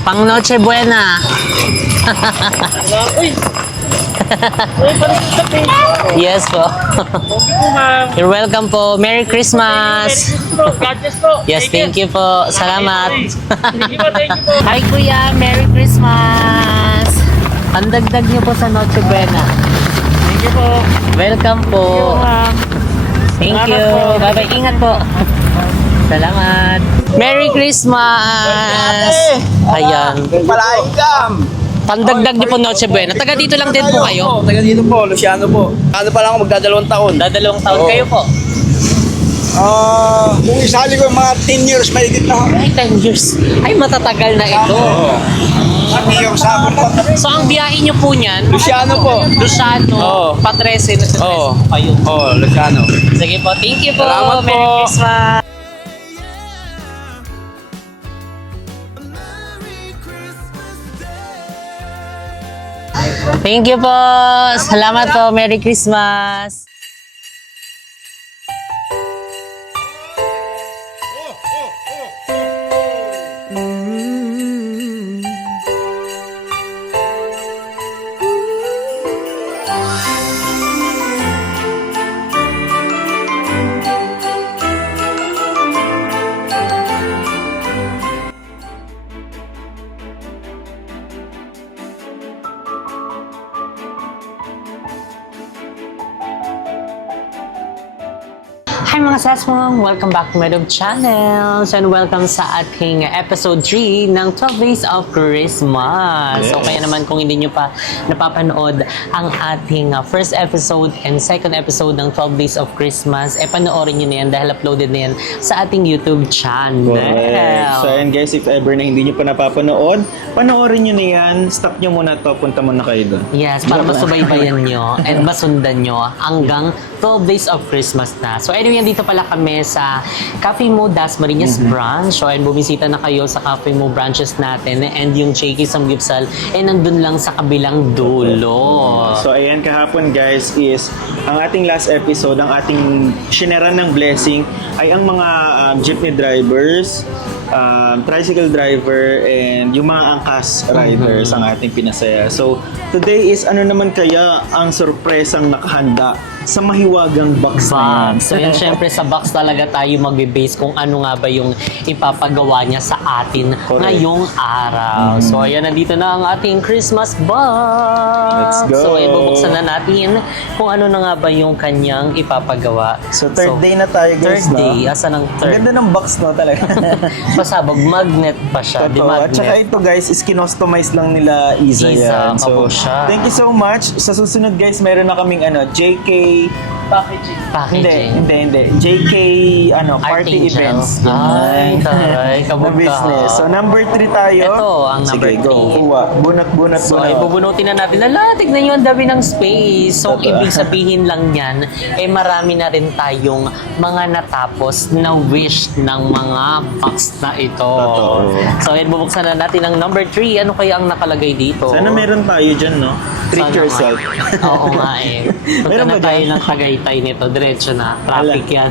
Pang Noche Buena. Uy! Uy, parang sa Facebook. Yes po. Okay po, ma'am. You're welcome po. Merry Christmas. God bless po. Yes, thank you po. Salamat. Thank you po, thank you po. Hi Kuya, Merry Christmas. Pandagdag niyo po sa Noche Buena. Thank you po. Welcome po. Ma'am. Thank Salamat you. po. Bye-bye. Ingat po. Salamat. Merry Christmas. Ayan. Palaigam! Pandagdag niyo po Noche Buena. Taga dito lang din po kayo. Taga dito po, Luciano po. Ano pa lang ako magdadalawang taon. Dadalawang taon Oo. kayo po. Kung isali ko yung mga 10 years, mahigit na. Ay, 10 years. Ay, matatagal na ito. Sabi yung sabon po. So, ang biyahe niyo po niyan, Luciano po. Luciano, Oo. Patrese, na sa Oo. po kayo. Oh, Luciano. Sige po, thank you po. Salamat po. Merry Christmas. Thank you po. Salamat po. Merry Christmas. Hi mga sasmong! Welcome back to my YouTube channel and welcome sa ating episode 3 ng 12 Days of Christmas. So kaya naman kung hindi nyo pa napapanood ang ating first episode and second episode ng 12 Days of Christmas, panoorin nyo na yan dahil uploaded na yan sa ating YouTube channel. Correct. So ayan guys, if ever na hindi nyo pa napapanood, panoorin nyo na yan, stop nyo muna to, punta muna kayo doon. Yes, para masubaybayan nyo and masundan nyo hanggang 12 Days of Christmas na. So anyway, dito pala kami sa Cafe Mo Dasmariñas branch. So ayun, bumisita na kayo sa Cafe Mo branches natin and yung JK Samgipsal nandun lang sa kabilang dulo. So ayan, kahapon guys is ang ating last episode, ang ating shinera ng blessing ay ang mga jeepney drivers, tricycle driver, and yung mga angkas riders ang ating pinasaya. So today is ano naman kaya ang sorpresang nakahanda sa mahiwagang box na yan. So yan, syempre sa box talaga tayo mag-base kung ano nga ba yung ipapagawa niya sa atin ngayong araw. So ayan, nandito na ang ating Christmas box. Let's go. So ayan, bubuksan na natin kung ano na nga ba yung kanyang ipapagawa. So third day na tayo guys. Third day, asan ang Ang third? ganda ng box no talaga. Pasabog, magnet pa siya, di Totoo. At saka magnet. ito guys is kinostomize lang nila Isa Isa, yan. kapo siya. Thank you so much. Sa susunod guys, meron na kaming JK Packaging. Hindi. JK party Archangel. events. Ay, taray, Na kabog ka. business. So number 3 tayo. Ito, ang number Sige, go. 3. Kuha. Bunot. So, ay bubunutin na natin. Ala, tignan nyo, ang dami ng space. So, Totoo. ibig sabihin lang yan, marami na rin tayong mga natapos na wish ng mga box na ito. Totoo. So, ayun, bubuksan na natin ang number 3. Ano kaya ang nakalagay dito? Sana meron tayo dyan, no? Treat Sana yourself. nga. Oo nga eh. Punta Meron na ba tayo dyan? ng Tagaytay nito. Diretso na. Traffic Ala. yan.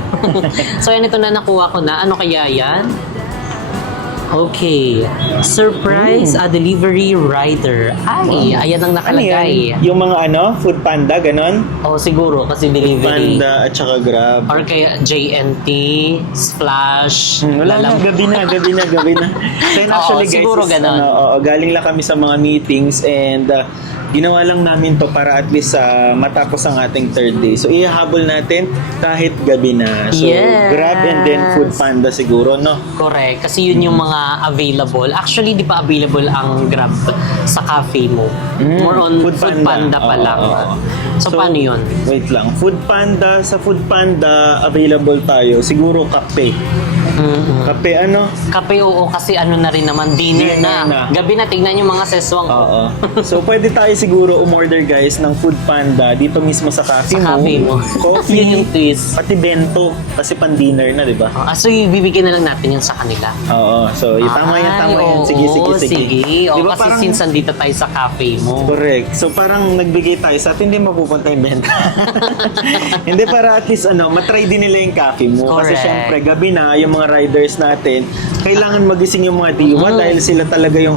So, yan, ito na nakuha ko na. Ano kaya yan? Okay. Surprise a delivery rider. Ay, ayan ang Ano nakalagay. yan? Yung mga Food Panda, ganon? Oh, siguro kasi delivery. Panda at saka Grab. Or kaya JNT, Splash, Wala na, gabi na. So yun, actually Oo, guys, siguro ganon. galing lang kami sa mga meetings and ginawa lang namin to para at least matapos ang ating third day. So ihahabol natin kahit gabi na. So Yes. Grab and then Food Panda siguro, no? Correct. Kasi yun yung mga available. Actually, di pa available ang Grab sa cafe mo. More on Food Panda pa Oo, lang. oo. So, paano yun? Wait lang. Sa Food Panda, available tayo. Siguro kape. Kape Kape, oo, kasi ano na rin naman, dinner Dinner na. na. Gabi na, tignan yung mga seswang. Oo. So, pwede tayo siguro umorder guys ng Food Panda dito mismo sa cafe Sa cafe mo. Coffee. Yun yung twist. Pati bento. Kasi pan-dinner na, di ba? So, ibibigyan na lang natin yun sa kanila. Oo. So, tama yan. oo, Sige. O, Di ba kasi parang, since andito tayo sa cafe mo. correct. So, parang nagbigay tayo sa atin, hindi mapupunta yung benta. Hindi, para at least, matry din nila yung cafe mo. Kasi Correct. syempre, gabi na, yung mga riders natin, kailangan magising yung mga diwa dahil sila talaga yung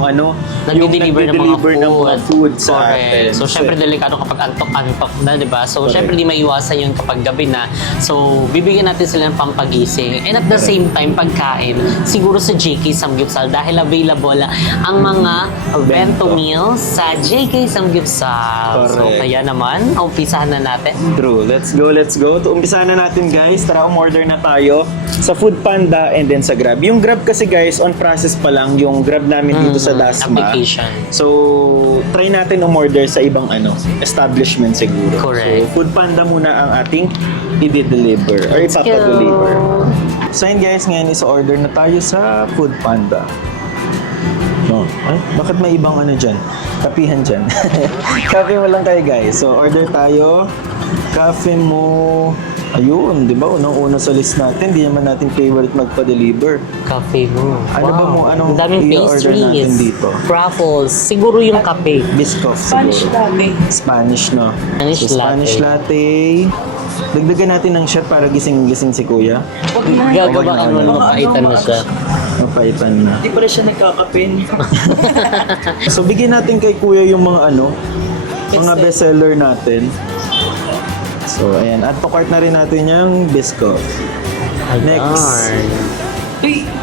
Nagdi-deliver ng mga food sa Correct. atin. So, syempre, delikado kapag antok-antok na, di ba? So, syempre, di maiwasan yun kapag gabi na. So, bibigyan natin sila ng pampagising. And at the same time, pagkain, siguro sa JK Samgyupsal dahil available ang mga bento meals sa JK Samgyupsal. So, Correct. kaya naman, umpisahan na natin. True. Let's go, let's go. Umpisahan na natin, guys. Tara, umorder na tayo sa Food Panda and then sa Grab. Yung Grab kasi, guys, on process pa lang yung Grab namin dito sa Dasma. Application. So, try natin umorder sa ibang establishment siguro. Correct. So, Food Panda muna ang ating i-deliver or ipapa-deliver. So, yun guys, ngayon is-order na tayo sa Food Panda. No. Ay, bakit may ibang dyan? Kapihan dyan. Kape mo lang tayo guys. So, order tayo. Kape mo. Ayun, di ba? Unang-una sa list natin, di naman natin favorite magpa-deliver. Cafe mo. Ano ba mo? Anong Ang daming i-order pastries. natin dito? Truffles. Siguro yung kape. Biscoff siguro. Spanish, no? Spanish So, Spanish latte. Dagdagan natin ng shot para gising-gising si Kuya. Gagawaan mo na mapaitan na siya. Mapaitan na. Hindi pala siya nagkakapin. So, bigyan natin kay Kuya yung mga mga bestseller natin. So, ayan. Add to cart na rin natin yung Biscoff. Next.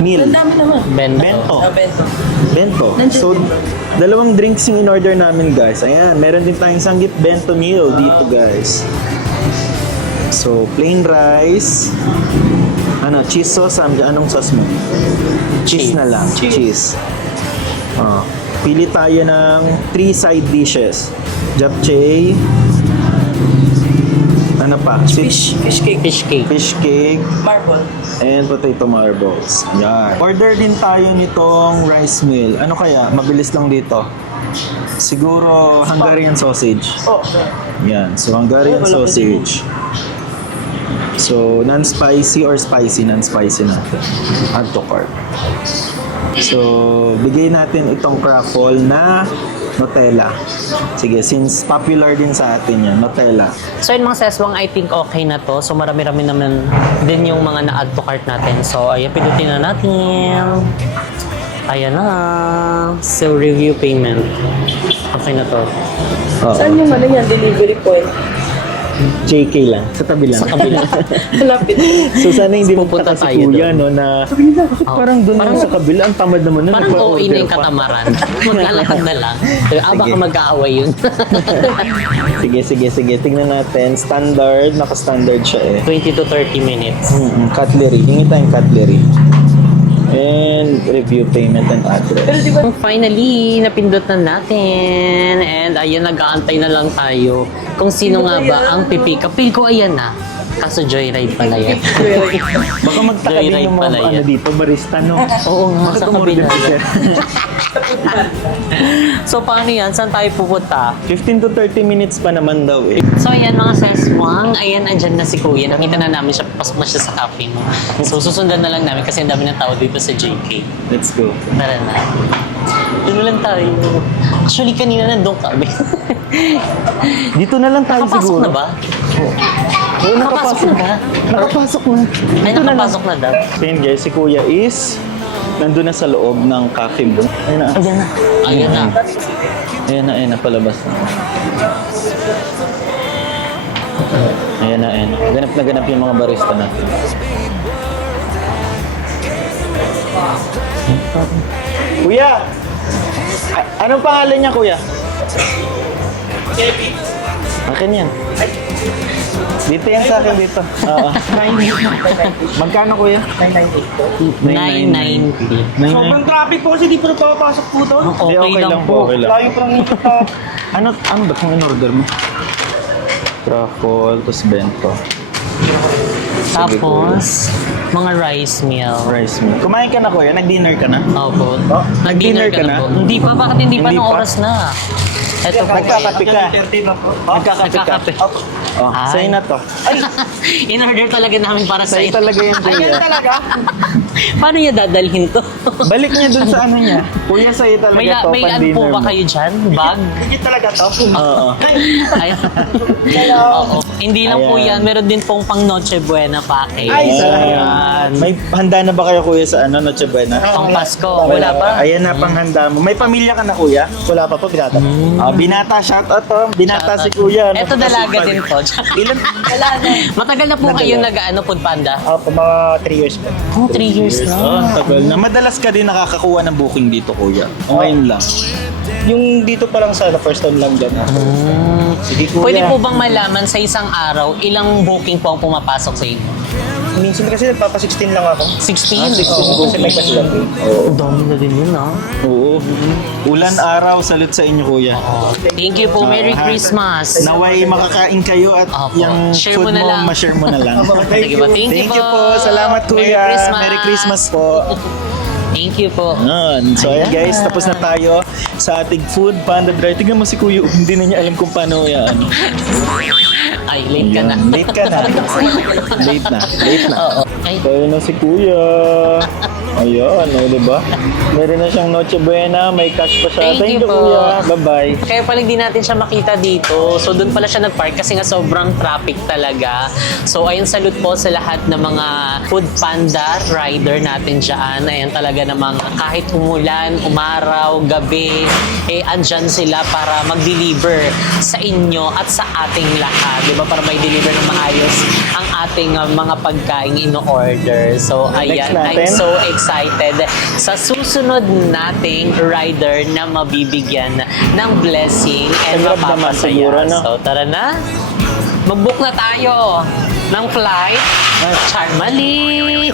Meal. Ang dami naman. Bento. Bento. Bento. So, dalawang drinks yung in-order namin, guys. Ayan. Meron din tayong sanggip bento meal dito, guys. So, plain rice. Cheese sauce. Anong sauce mo? Cheese na lang. Cheese. Pili tayo ng 3 side dishes. Japchae. Ano pa? Fish cake. Fish cake. Fish cake. Marble. And potato marbles. Yan. Order din tayo nitong rice meal. Ano kaya? Mabilis lang dito. Siguro Hungarian sausage. Oh. Yan. So Hungarian sausage. So non-spicy or spicy? Non-spicy natin. Add to cart. So bigay natin itong crackle na Nutella. Sige, since popular din sa atin yan, Nutella. So yun mga seswang, I think okay na to. So marami-rami naman din yung mga na-add to cart natin. So ayan, pindutin na natin. Ayan na. So review payment. Okay na to. Saan yung yan? Delivery point? JK lang. Sa tabi lang. Sa kabila. Malapit. So sana hindi Pupunta magtaka si tayo Kuya, doon. no, na Oh, parang doon parang- sa kabila, ang tamad naman nun. Parang nagpa-order OA na yung pa. katamaran. Maglalakad na lang. Baka Sige. mag-aaway yun. Sige. Tingnan natin. Standard. Naka-standard siya eh. 20 to 30 minutes. Cutlery. Hingi tayong cutlery. And review payment and address. Finally, napindot na natin. And ayun, nag-aantay na lang tayo kung sino nga ba ang pipick up. Feel ko ayan na. Kaso joyride pala yan. Baka magtaka din yung Joyride pala mga yan. dito, barista, no? Oo nga, Bakit sa umorder kabila. si sir? So paano yan? Saan tayo pupunta? 15 to 30 minutes pa naman daw eh. So ayan mga seswang, ayan andyan na si Kuya. Nakita na namin siya, pasok na siya sa cafe mo. So susundan na lang namin kasi ang dami ng tao dito sa JK. Let's go. Tara na. Doon lang tayo. Actually kanina nandun kami. Dito na lang tayo Nakapasok siguro. na ba? Oo, Nakapasok na ba? Nakapasok na. Ay, nakapasok na daw. So yun guys, si Kuya is nandun na sa loob ng cafe mo. Ayun na. Ayan na. Ayan na. Ayun na, palabas na. Ayan na. Ganap na ganap yung mga barista natin. Kuya! Anong pangalan niya, Kuya? Kevin. Akin yan. Dito yan sa akin dito. Oo. Magkano, Kuya? 990. Sobrang traffic po kasi di pa napapasok po to. Okay lang po. Okay lang. Layo pa lang nito pa. Ano ba kung in-order mo? Truffle, tapos bento. Tapos, mga rice meal. Rice meal. Kumain ka na, Kuya? Nag-dinner ka na? Opo. Oh, nag-dinner ka na? po? Hindi pa. Bakit hindi pa? Hindi Anong pa? oras na? Ito po. Nagkakape ka? 30 na po. Nagkakape ka? Oh, Ay. sa'yo na to. In order talaga namin para sa Sa'yo talaga yan, kuya. Talaga? Paano niya dadalhin to? Balik niya dun sa ano niya. Kuya, sa'yo talaga may to, may ano pan-dinner po ba mo. kayo dyan? Bag? Legit talaga to? Oo. Ay. Oo. Hindi lang po Ayan. yan. Meron din pong pang Noche Buena package. Ay, Ayan. May handa na ba kayo, kuya, sa ano, Noche Buena? Pang Pasko. Wala pa? Ayan na, panghanda mo. May pamilya ka na, kuya? Wala pa po, binata. Binata, shoutout to. Binata si kuya. Ito dalaga din po. Ilan? Wala na. Matagal na po kayo nag-ano, Food Panda? Po, mga 3 years po. Oh, 3 years Oh, na. tagal na. Madalas ka din nakakakuha ng booking dito, kuya. O ngayon lang. Yung dito pa lang sa first time lang dyan. Sige kuya. Pwede po bang malaman sa isang araw, ilang booking po ang pumapasok sa inyo? Minsan kasi nagpapa-16 lang ako. 16? Kasi may cash lang. Ang dami na din yun, ah. Oo. Ulan araw, salute sa inyo, kuya. Thank you po. Merry Ha? Christmas. Naway makakain kayo at Opo. yung Share food mo na lang. ma-share mo na lang. Sige po. Thank you po. Salamat, kuya. Merry Christmas. Merry Christmas po. Thank you po. Yan. So ayan guys, tapos na tayo sa ating Food Panda Drive. Tignan mo si Kuya, hindi na niya alam kung paano yan. Ay, late ka na. Late ka na. Late na. Late na. Oo. Ay, Tayo na si Kuya. Ayan, diba? Meron na siyang Noche Buena, may cash pa siya. Thank you po. Kuya. Bye-bye. kaya pala hindi natin siya makita dito. So, doon pala siya nag-park kasi nga sobrang traffic talaga. So, ayun, salute po sa lahat ng mga Food Panda rider natin dyan. Ayan, talaga namang kahit umulan, umaraw, gabi, andyan sila para mag-deliver sa inyo at sa ating lahat. Diba? Para may deliver ng maayos ang ating mga pagkain in-order. So, ayan, Next natin. I'm so excited sa susunod nating rider na mabibigyan ng blessing and Sa Grab naman mapapasaya. siguro, no? So, tara na. Mag-book na tayo ng flight. Charmali!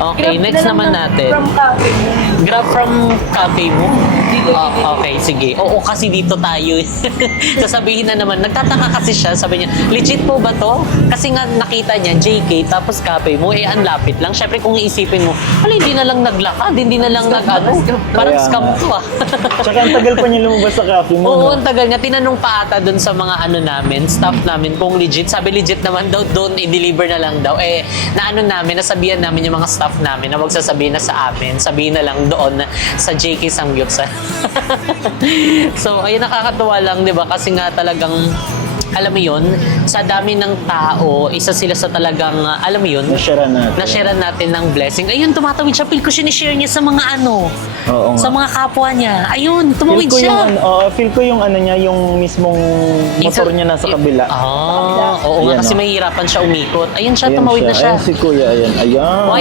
Okay, Grab next na lang naman ng- natin. From cafe mo. Grab from cafe mo? Dito, Oh, dito. okay, sige. Oo, kasi dito tayo. Sasabihin na naman, nagtataka kasi siya, sabi niya, legit po ba to? Kasi nga nakita niya, JK, tapos cafe mo, ang lapit lang. Syempre kung iisipin mo, hindi na lang naglakad, hindi na lang parang Kaya scam nga. to ah. Tsaka ang tagal pa niya lumabas sa cafe mo. Oo, no? ang tagal nga. Tinanong pa ata dun sa mga namin, staff namin, kung legit. Sabi legit naman daw, doon i-deliver na lang daw. Nasabihan namin yung mga staff namin na wag sasabihin na sa amin. Sabihin na lang doon sa JK Samgyupsal. So, ayun, nakakatuwa lang, di ba? Kasi nga talagang, alam mo yun, sa dami ng tao, isa sila sa talagang, alam mo yun, Na-share natin. na-share natin ng blessing. Ayun, tumatawid siya. Feel ko siya ni-share niya sa mga Oo nga. sa mga kapwa niya. Ayun, tumawid Feel ko siya. feel ko yung niya, yung mismong motor niya nasa kabila. Oo nga, Ayan, kasi oh. mahirapan siya umikot. Ayun siya, Ayan tumawid na siya. Ayan si Kuya, ayan. Ayan. Wow,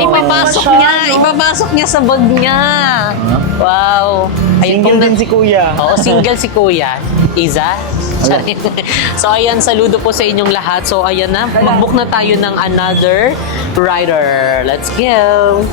ipapasok niya sa bag niya. Wow. Ayun Single pong din si Kuya. Oo, single si Kuya. Iza. So, ayan, saludo po sa inyong lahat. So, ayan na, mag-book na tayo ng another rider. Let's go!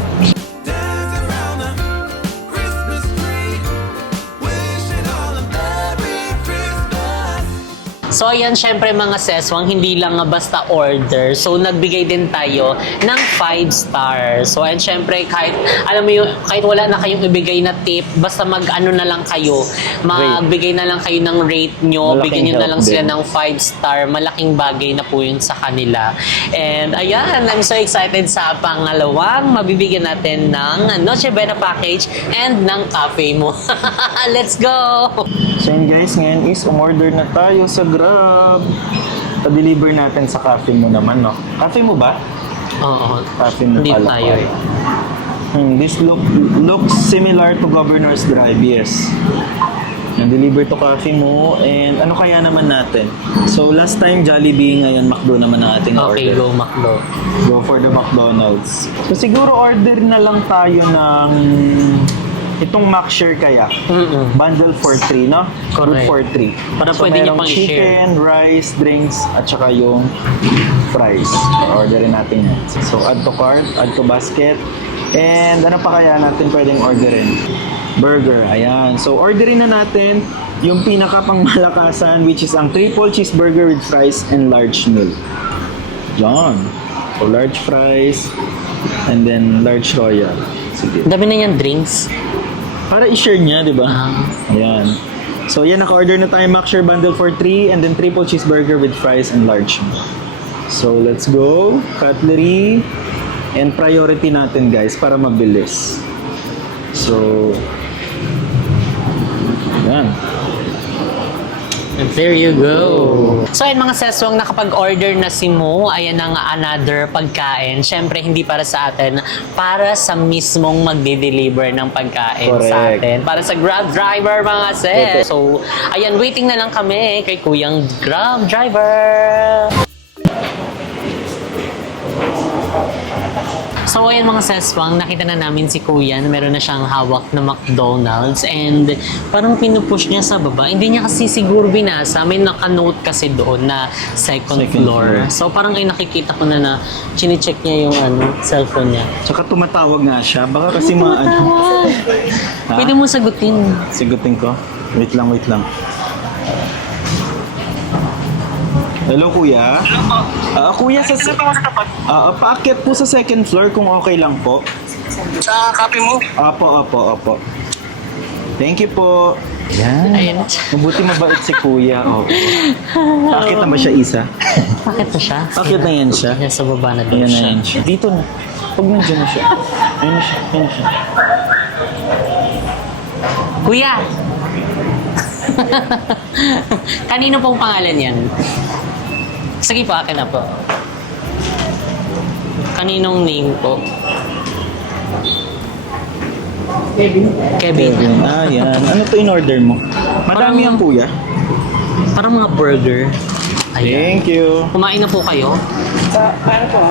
So ayan, syempre mga seswang, hindi lang basta order. So nagbigay din tayo ng 5 stars. So ayan, syempre kahit, alam mo yun, kahit wala na kayong ibigay na tip, basta mag-ano na lang kayo, magbigay na lang kayo ng rate nyo, Malaking bigyan nyo na help lang sila din. ng 5 star. Malaking bagay na po yun sa kanila. And ayan, I'm so excited sa pangalawang mabibigyan natin ng Noche Buena package and ng cafe mo. Let's go! So yun guys, ngayon is umorder na tayo sa Grab. Pa-deliver natin sa cafe mo naman, no? Cafe mo ba? Oo. Cafe mo Hindi pala. tayo eh. This looks similar to Governor's Drive, yes. Na-deliver to cafe mo, and ano kaya naman natin? So last time Jollibee, ngayon McDo naman ang ating Okay, order. go McDo. Go for the McDonald's. So siguro order na lang tayo ng itong McShare kaya. Bundle for 3, no? Good Correct. for 3. Para pwede niyo merong pang i-share. chicken, rice, drinks, at saka yung fries. Orderin natin yan. So add to cart, add to basket. And ano pa kaya natin pwedeng orderin? Burger, ayan. So orderin na natin yung pinaka pang malakasan, which is ang triple cheeseburger with fries and large meal. Yan. So large fries and then large royal. Sige. Dami na yan drinks. Para i-share niya, di ba? Ah. Ayan. So yan, naka-order na tayo Macshare bundle for 3 and then triple cheeseburger with fries and large. So let's go. Cutlery and priority natin guys para mabilis. So yan. And there you go. So ayun mga seswang, nakapag-order na si Mo. Ayan ang another pagkain. Siyempre, hindi para sa atin, para sa mismong magde-deliver ng pagkain sa Correct. atin. Para sa Grab driver mga ses. So, ayan, waiting na lang kami kay Kuyang Grab driver. So ayan mga seswang, nakita na namin si Kuya na meron na siyang hawak na McDonald's and parang pinupush niya sa baba. Hindi niya kasi siguro binasa. May naka-note kasi doon na second floor. So parang ay nakikita ko na chine-check niya yung cellphone niya. Tsaka tumatawag nga siya. Baka kasi mga ano. Ha? Pwede mo sagutin. Sigutin ko. Wait lang. Hello, kuya. Kuya, paakyat po sa second floor kung okay lang po. Sa copy mo? Opo. Thank you po. Yan. Ayun. Mabuti mabait si kuya. Opo. Paakyat na ba siya, Isa? Bakit na siya? Paakyat na yan siya. Yan, sa baba na doon Ayan na siya. yan siya. Dito na. Pag nandiyan na siya. Ayun na siya. Kuya! Kanino pong pangalan yan? Sige po, akin na po. Kaninong name po? Kevin. Yan. Ano to in order mo? Madami yan, kuya. Parang mga burger. Ayan. Thank you. Kumain na po kayo? Ano po?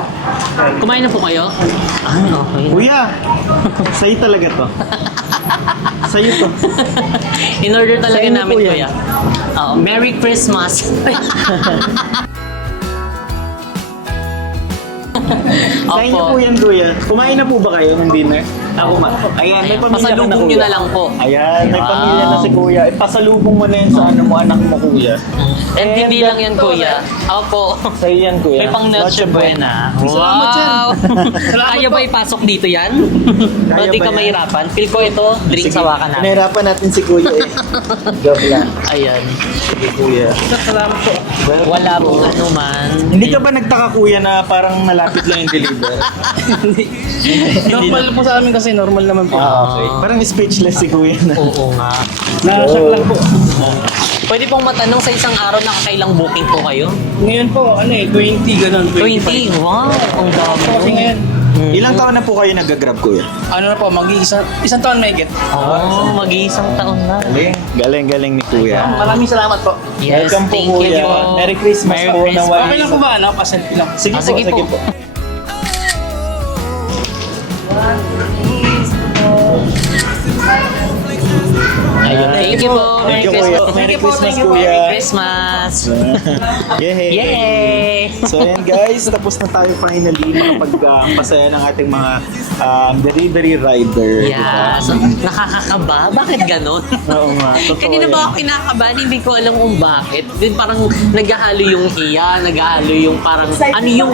Kumain na po kayo? Okay. Kuya, sa'yo talaga to. Sa'yo to. In order talaga Sa'yo na namin, po yan. kuya. Merry Christmas! Sa inyo po yan, kuya. Kumain na po ba kayo ng dinner? Ayan, may pamilya ka na, Pasalubong nyo kuya. na lang po. Ayan, may Wow. pamilya na si kuya. Ipasalubong mo na yan sa anak mo, kuya. And hindi lang yan, kuya. Opo. Sa'yo yan, kuya. May pang Noche Buena. Salamat yan. Wow! Kaya ba ipasok dito yan? Kaya Hindi ba ka yan? mahirapan? Feel ko ito, drink Sige, sawakan natin. pinahirapan natin si kuya eh. Joke lang. Ayan. Sige, kuya. Salamat po. Wala pong ano man. Hindi ka ba nagtaka, kuya, na parang malapit lang yung deliver? Normal po sa amin kasi, normal naman po. Okay. Parang speechless si kuya na. Oo nga. Na-shock lang po. Pwede pong matanong sa isang araw nakakailang booking po kayo? Ngayon po, 20, ganun. 20? Wow! Ang dami. Kasi ngayon, Ilang taon na po kayo nag-grab, kuya? ano na po, isang taon may get. Oh, mag-iisang taon na. Galing ni kuya. Maraming salamat po. Yes, Welcome po, thank you kuya. po. Merry Christmas Merry po. Christmas. Naway. Okay lang po ba, Pa-selfie lang. Sige, Sige po. po. Ayun, thank you po. Thank Merry you, Christmas. kuya. Merry Christmas, Thank you po. kuya. Merry Christmas. Yay! Yay! So ayan guys, tapos na tayo finally makapagpasaya ng ating mga delivery rider. Yeah, so, nakakakaba. Bakit ganun? Oo nga, totoo Kanina ba yan. ako kinakabahan? Hindi ko alam kung bakit. Din parang naghahalo yung hiya, naghahalo yung parang ano yung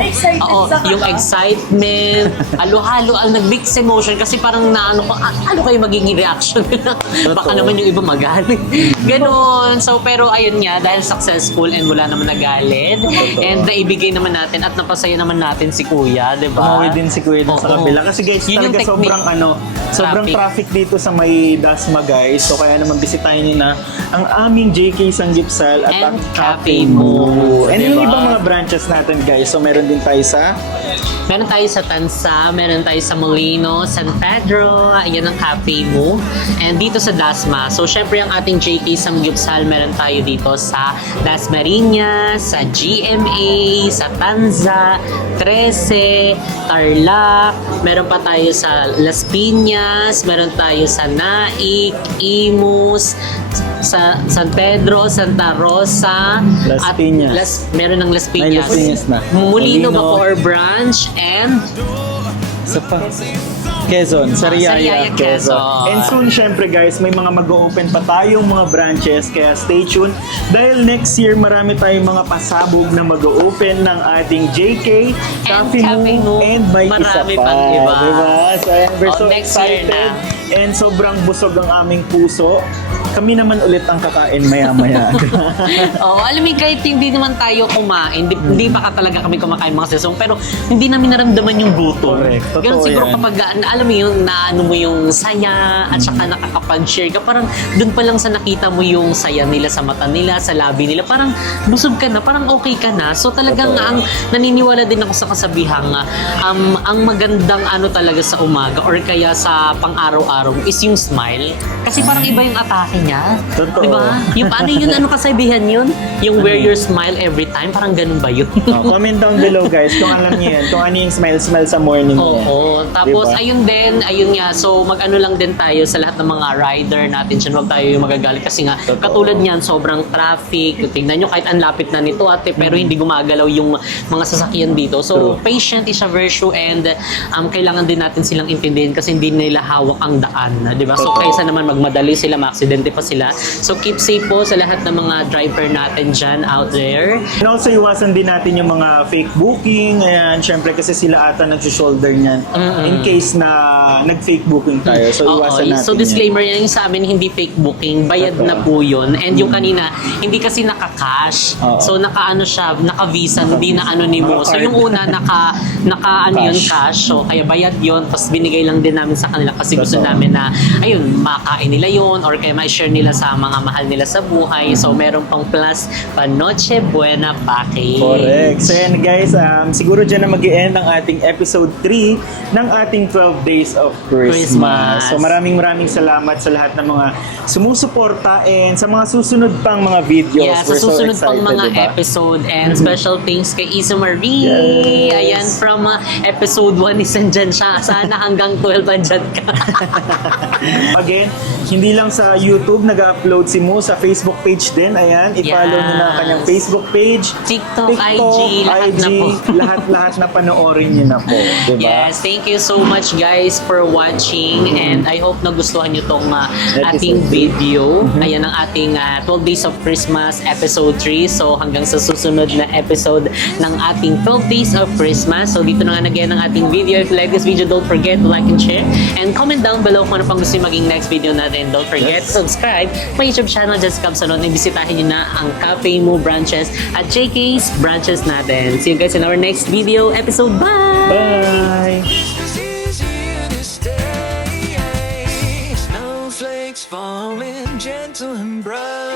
yung excitement, halo-halo ang nag-mix emotion kasi parang naano ko ano kayo magiging reaction nila. Baka naman yung iba magalit. Ganon. So pero ayun nga dahil successful and wala naman nagalit and naibigay naman natin at napasaya naman natin si Kuya, 'di ba? Umuwi din si Kuya dun sa Oo. kabila. Kasi guys, Yun yung talaga technique. sobrang traffic dito sa may Dasma guys. So kaya naman bisitahin niyo na ang aming JK Sanggipsal at ang And Cafe Cafe Mo. Mo. And yung Diba? ibang mga branches natin guys. So meron din tayo sa Meron tayo sa Tansa, meron tayo sa Molino, San Pedro, ayan ang cafe mo. And dito sa Dasma. So, syempre ang ating JK Samgyupsal, meron tayo dito sa Dasmariñas, sa GMA, sa Tanza, 13, Tarlac, meron pa tayo sa Las Piñas, meron tayo sa Naik, Imus, sa San Pedro, Santa Rosa, Las at Piñas. meron ng Las Ay, Piñas. Las Piñas na. Molino, Molino. Bacoor Branch, and Quezon, sa Riyaya, Riyaya, Quezon. And soon, syempre guys, may mga mag-open pa tayong mga branches, kaya stay tuned. Dahil next year, marami tayong mga pasabog na mag-open ng ating JK, Cafe Cafe Mo, Mo. and may isa Marami pa. pang iba. Diba? So, we're so Next year excited. na. And sobrang busog ang aming puso kami naman ulit ang kakain maya-maya. Oo, alam mo, kahit hindi naman tayo kumain, hindi pa ka talaga kami kumakain mga sesong, pero hindi namin naramdaman yung gutom. Correct. Totoo Ganun siguro yan. kapag, alam mo yun, naano mo yung saya, at saka nakakapag-share ka, parang dun pa lang sa nakita mo yung saya nila sa mata nila, sa labi nila, parang busog ka na, parang okay ka na. So talagang ang naniniwala din ako sa kasabihang, ang magandang ano talaga sa umaga or kaya sa pang-araw-araw is yung smile. Kasi parang iba yung atake niya. Totoo. Di ba? Yung paano yun, ano kasabihan yun? Yung wear your smile every time, parang ganun ba yun? Comment down below guys kung alam niyo yan, kung ano yung smile sa morning niya. Oo. Tapos, Diba? ayun nga. So, mag-ano lang din tayo sa lahat ng mga rider natin. Diyan, huwag tayo yung magagalit. Kasi nga, Totoo. katulad niyan, sobrang traffic. Tingnan nyo, kahit ang lapit na nito, ate, pero hindi gumagalaw yung mga sasakyan dito. So, True. patient is a virtue and kailangan din natin silang intindihin kasi hindi nila hawak ang daan. Di ba? So, Totoo. kaysa naman magmadali sila, maaksidente pa sila. So, keep safe po sa lahat ng mga driver natin dyan out there. And also, iwasan din natin yung mga fake booking. Ayan, syempre kasi sila ata nag-shoulder niyan. In case na nag-fake booking tayo. So, Oo, iwasan natin so disclaimer yan, yung sa amin hindi fake booking, bayad Totoo. na po yun. And yung kanina, hindi kasi naka-cash. Oo. So naka-ano siya, naka-visa, hindi na anonymous. So Naka-card. yung una, naka-ano yun, Cash. cash. So kaya bayad yun, tapos binigay lang din namin sa kanila kasi gusto Totoo. namin na, ayun, makain nila yun or kaya ma-share nila sa mga mahal nila sa buhay. So meron pang plus pa Noche Buena package. Correct. So yan guys, siguro dyan na mag-end ang ating episode 3 ng ating 12 Days of Christmas. Christmas. So maraming salamat sa lahat ng mga sumusuporta and sa mga susunod pang mga videos. Yeah, sa We're so susunod pang excited, mga diba? episode and special thanks kay Isa Marie. Yes. Ayan, from episode 1 is andyan siya. Sana hanggang 12 andyan ka. Again, hindi lang sa YouTube nag-upload si Mo, sa Facebook page din. Ayan, i-follow Yes. niyo na ang kanyang Facebook page, TikTok, IG, lahat na po. lahat na panoorin niyo na po. Diba? Yes, thank you so much guys for watching and I hope nagustuhan nyo tong ating video. Ayan ang ating 12 Days of Christmas episode 3. So hanggang sa susunod na episode ng ating 12 Days of Christmas. So dito na nga nag-end ang ating video. If you like this video, don't forget to like and share and comment down below kung ano pang gusto yung maging next video natin. Don't forget to subscribe my YouTube channel, Just Cub Salon, and bisitahin nyo na ang Cafe Mo branches at JK's branches natin. See you guys in our next video episode. Bye! Bye! Christmas is here to stay. Snowflakes falling gentle and bright.